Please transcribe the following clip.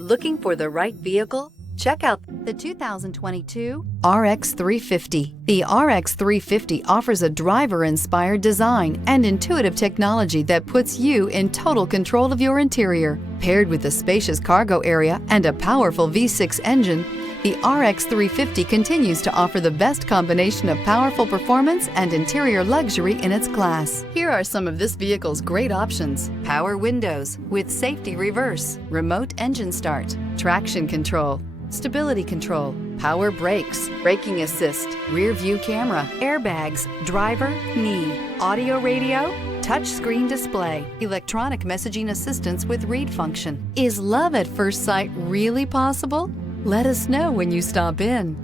Looking for the right vehicle? Check out the 2022 RX 350. The RX 350 offers a driver-inspired design and intuitive technology that puts you in total control of your interior. Paired with a spacious cargo area and a powerful V6 engine, the RX 350 continues to offer the best combination of powerful performance and interior luxury in its class. Here are some of this vehicle's great options: power windows with safety reverse, remote engine start, traction control, stability control, power brakes, braking assist, rear view camera, airbags, driver, knee, audio radio, touchscreen display, electronic messaging assistance with read function. Is love at first sight really possible? Let us know when you stop in.